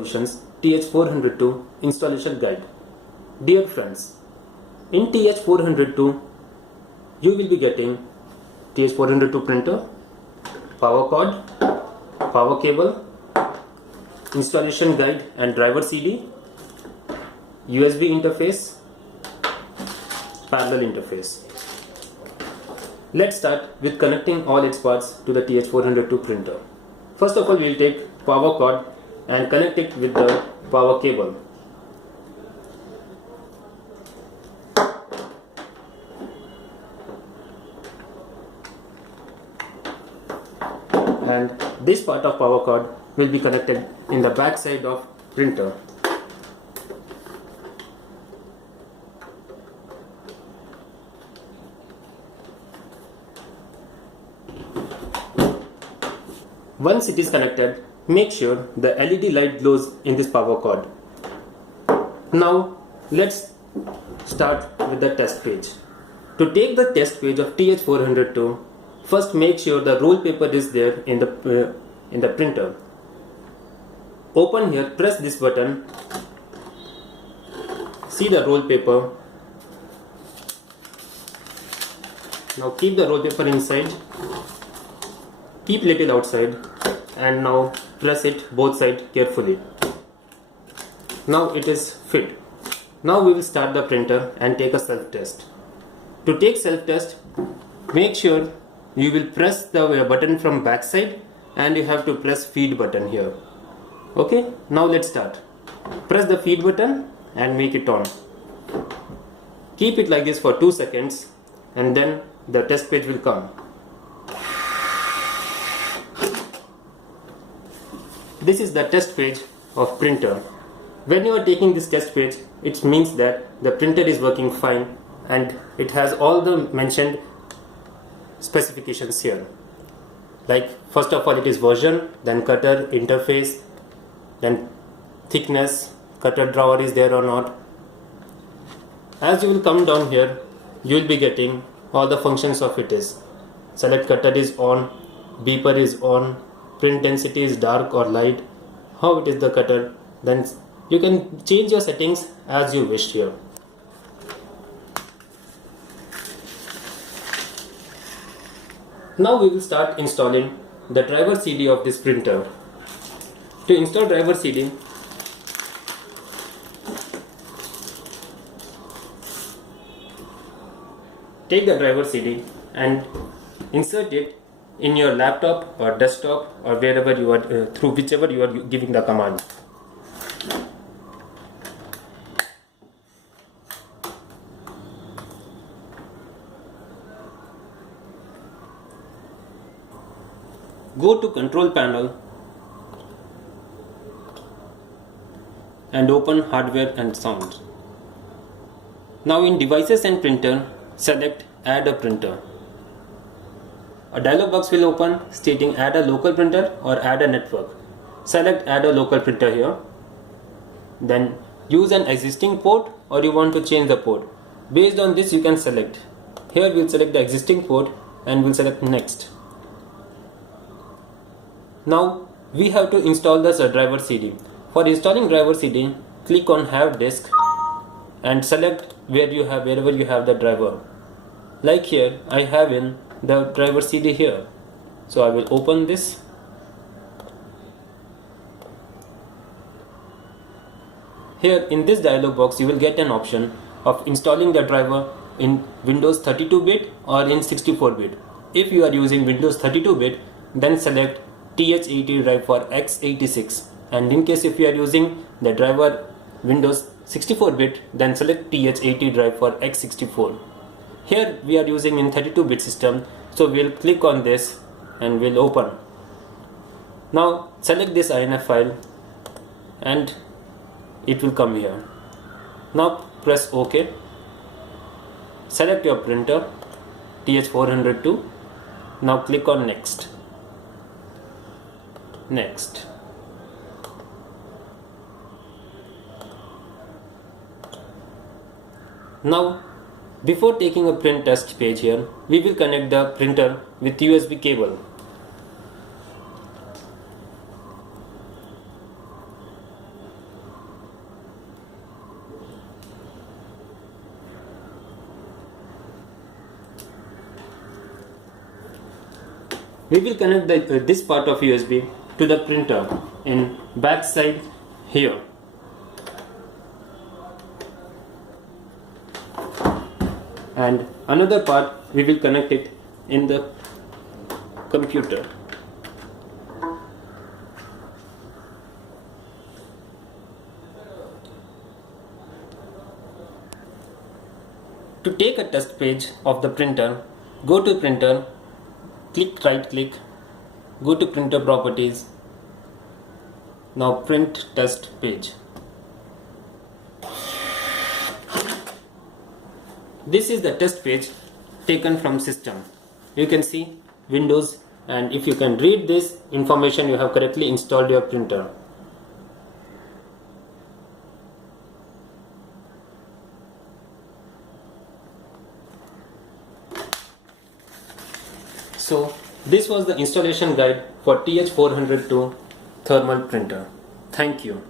Solutions TH402 Installation Guide. Dear friends, in TH402 you will be getting TH402 printer, power cord, power cable, installation guide and driver CD, USB interface, parallel interface. Let's start with connecting all its parts to the TH402 printer. First of all, we will take power cord and connect it with the power cable. And this part of power cord will be connected in the back side of printer. Once it is connected, make sure the LED light glows in this power cord. Now let's start with the test page. To take the test page of TH402, first make sure the roll paper is there in the printer. Open here, press this button, see the roll paper. Now keep the roll paper inside, keep little outside, and now press it both sides carefully. Now it is fit. Now we will start the printer and take a self-test. To take self-test, make sure you will press the button from back side and you have to press feed button here. Okay, now let's start. Press the feed button and make it on. Keep it like this for 2 seconds and then the test page will come. This is the test page of printer. When you are taking this test page, it means that the printer is working fine and it has all the mentioned specifications here. Like first of all, it is version, then cutter, interface, then thickness, cutter drawer is there or not. As you will come down here, you will be getting all the functions of it is. Select cutter is on, beeper is on, print density is dark or light, how it is the cutter. Then you can change your settings as you wish here. Now we will start installing the driver CD of this printer. To install driver CD, take the driver CD and insert it in your laptop or desktop or wherever you are, through whichever you are giving the command. Go to control panel and open hardware and sound. Now in devices and printer, select add a printer. A dialog box will open stating add a local printer or add a network. Select add a local printer here. Then use an existing port or you want to change the port. Based on this you can select. Here we'll select the existing port and we'll select next. Now we have to install this driver CD. For installing driver CD, click on have disk and select wherever you have the driver. Like here, I have in the driver CD here. So I will open this. Here in this dialog box you will get an option of installing the driver in Windows 32-bit or in 64-bit. If you are using Windows 32-bit, then select TH80 drive for x86, and in case if you are using the driver Windows 64-bit, then select TH80 drive for x64. Here we are using in 32-bit system, so we'll click on this and we'll open. Now select this INF file and it will come here. Now press OK. Select your printer TH402. Now click on next. Next. Now before taking a print test page here, we will connect the printer with USB cable. We will connect this part of USB to the printer in back side here. And another part we will connect it in the computer. To take a test page of the printer, go to printer, right click, go to printer properties. Now print test page. This is the test page taken from system. You can see Windows, and if you can read this information, you have correctly installed your printer. So this was the installation guide for TH402 thermal printer. Thank you.